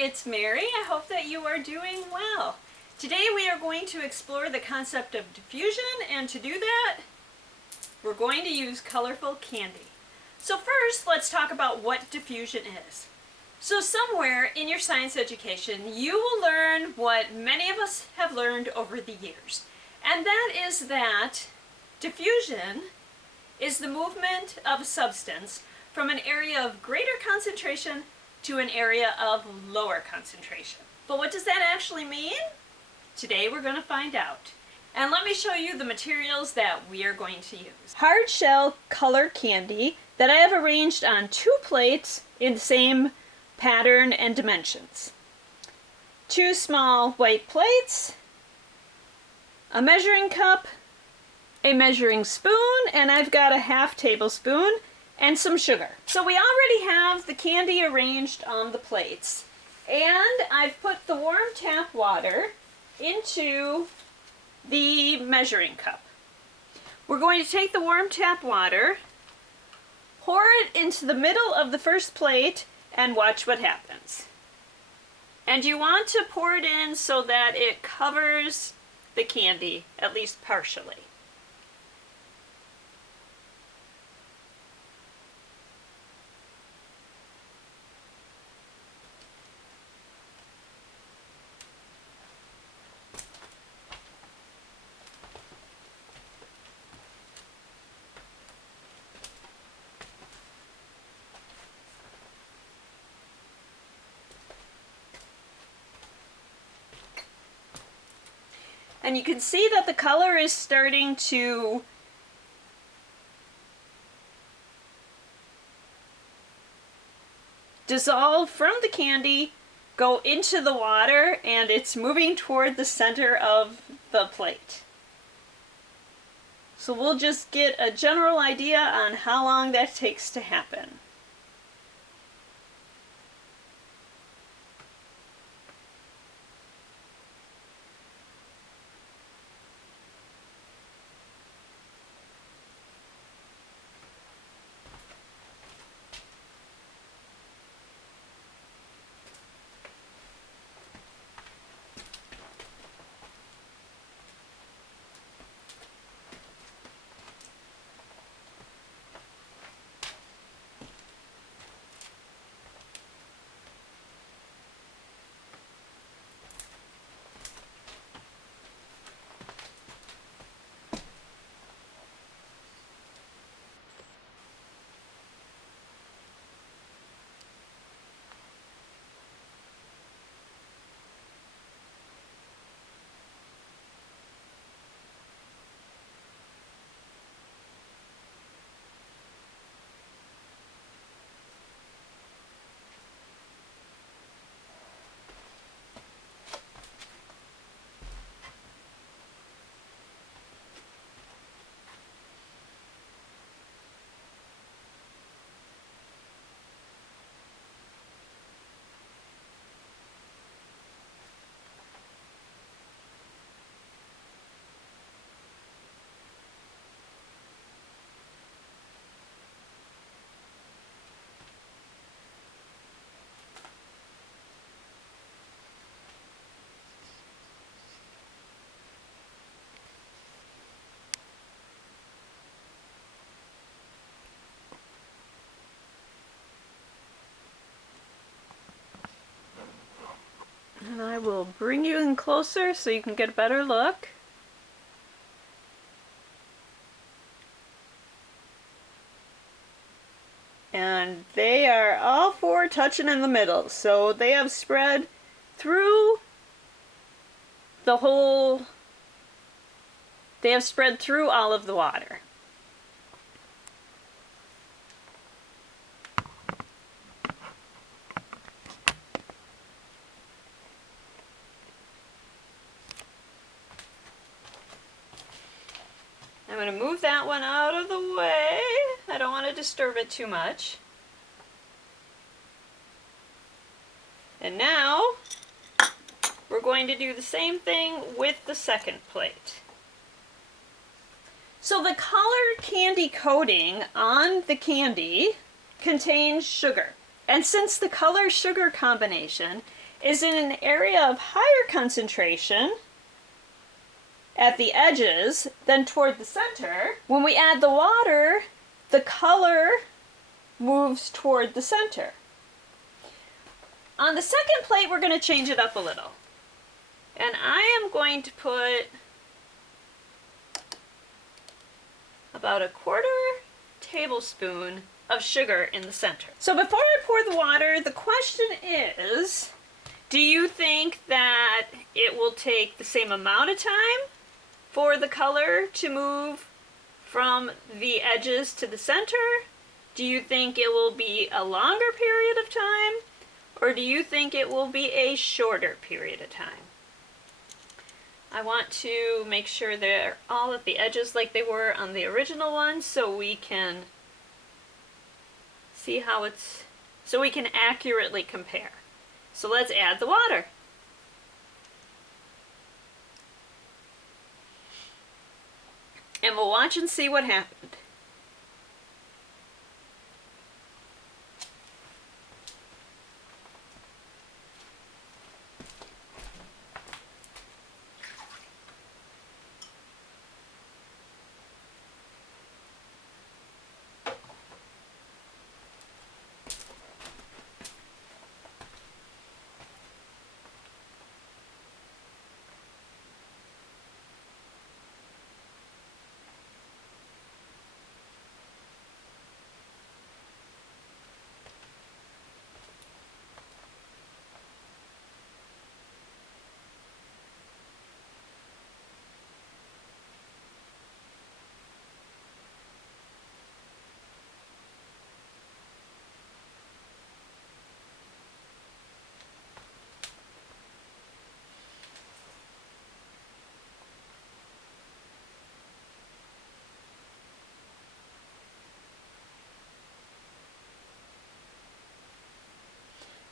it's Mary. I hope that you are doing well. Today we are going to explore the concept of diffusion, and to do that, we're going to use colorful candy. So first, let's talk about what diffusion is. So somewhere in your science education, you will learn what many of us have learned over the years, and that is that diffusion is the movement of a substance from an area of greater concentration to an area of lower concentration. But what does that actually mean? Today we're going to find out. And let me show you the materials that we are going to use. Hard shell color candy that I have arranged on 2 plates in the same pattern and dimensions. 2 small white plates, a measuring cup, a measuring spoon, and I've got a ½ tablespoon, and some sugar. So we already have the candy arranged on the plates, and I've put the warm tap water into the measuring cup. We're going to take the warm tap water, pour it into the middle of the first plate, and watch what happens. And you want to pour it in so that it covers the candy, at least partially. And you can see that the color is starting to dissolve from the candy, go into the water, and it's moving toward the center of the plate. So we'll just get a general idea on how long that takes to happen. And I will bring you in closer so you can get a better look. And they are all 4 touching in the middle, so they have spread through the whole, they have spread through all of the water. I'm going to move that one out of the way. I don't want to disturb it too much. And now we're going to do the same thing with the second plate. So the colored candy coating on the candy contains sugar. And since the color-sugar combination is in an area of higher concentration at the edges than toward the center, when we add the water, the color moves toward the center. On the second plate, we're going to change it up a little. And I am going to put about a 1/4 tablespoon of sugar in the center. So before I pour the water, the question is, do you think that it will take the same amount of time for the color to move from the edges to the center? Do you think it will be a longer period of time? Or do you think it will be a shorter period of time? I want to make sure they're all at the edges like they were on the original one, so we can see how so we can accurately compare. So let's add the water. And we'll watch and see what happened.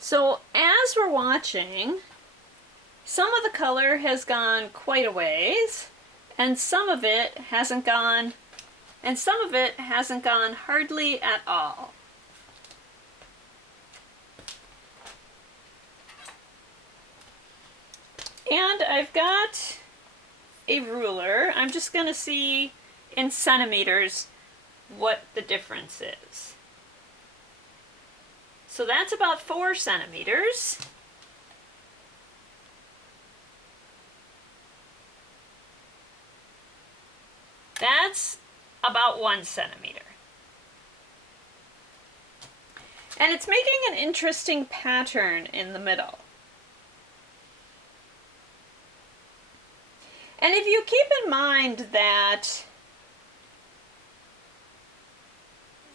So as we're watching, some of the color has gone quite a ways, and some of it hasn't gone, hardly at all. And I've got a ruler. I'm just going to see in centimeters what the difference is. So that's about 4 centimeters. That's about 1 centimeter. And it's making an interesting pattern in the middle. And if you keep in mind that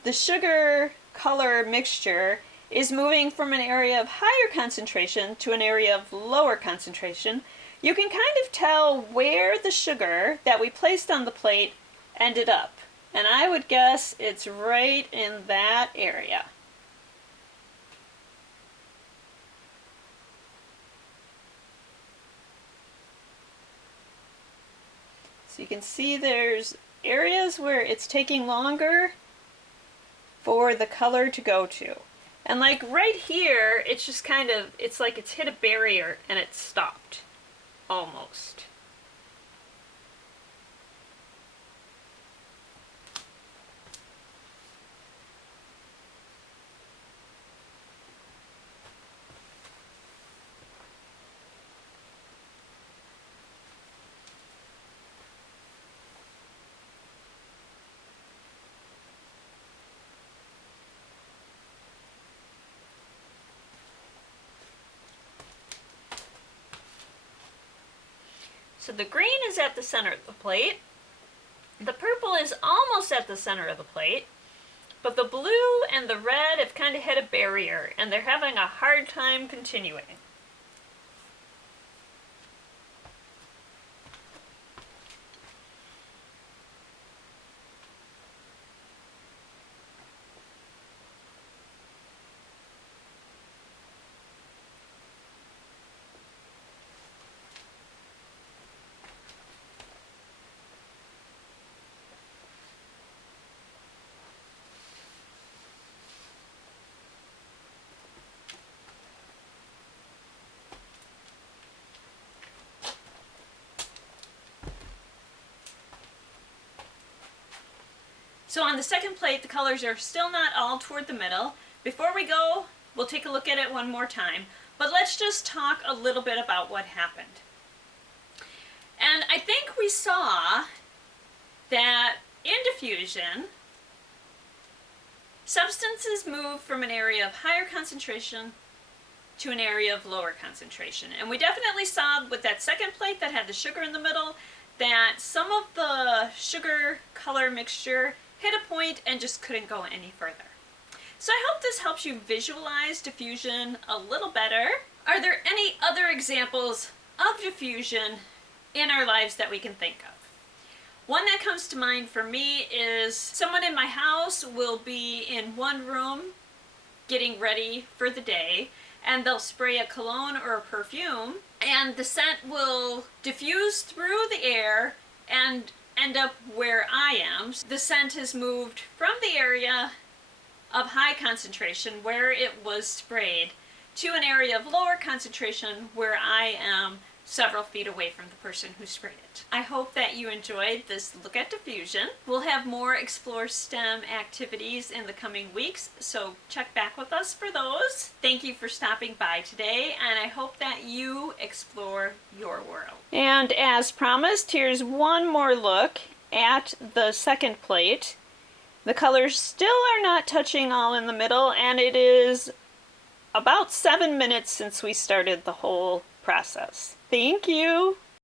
the sugar color mixture is moving from an area of higher concentration to an area of lower concentration, you can kind of tell where the sugar that we placed on the plate ended up. And I would guess it's right in that area. So you can see there's areas where it's taking longer for the color to go to. And like right here, it's just kind of, it's like it's hit a barrier and it's stopped, almost. So the green is at the center of the plate, the purple is almost at the center of the plate, but the blue and the red have kind of hit a barrier and they're having a hard time continuing. So on the second plate, the colors are still not all toward the middle. Before we go, we'll take a look at it one more time, but let's just talk a little bit about what happened. And I think we saw that in diffusion, substances move from an area of higher concentration to an area of lower concentration. And we definitely saw with that second plate that had the sugar in the middle that some of the sugar color mixture hit a point and just couldn't go any further. So I hope this helps you visualize diffusion a little better. Are there any other examples of diffusion in our lives that we can think of? One that comes to mind for me is someone in my house will be in one room getting ready for the day, and they'll spray a cologne or a perfume, and the scent will diffuse through the air and end up where I am. The scent has moved from the area of high concentration where it was sprayed to an area of lower concentration where I am several feet away from the person who sprayed it. I hope that you enjoyed this look at diffusion. We'll have more Explore STEM activities in the coming weeks, so check back with us for those. Thank you for stopping by today, and I hope that you explore your world. And as promised, here's one more look at the second plate. The colors still are not touching all in the middle, and it is about 7 minutes since we started the whole process. Thank you.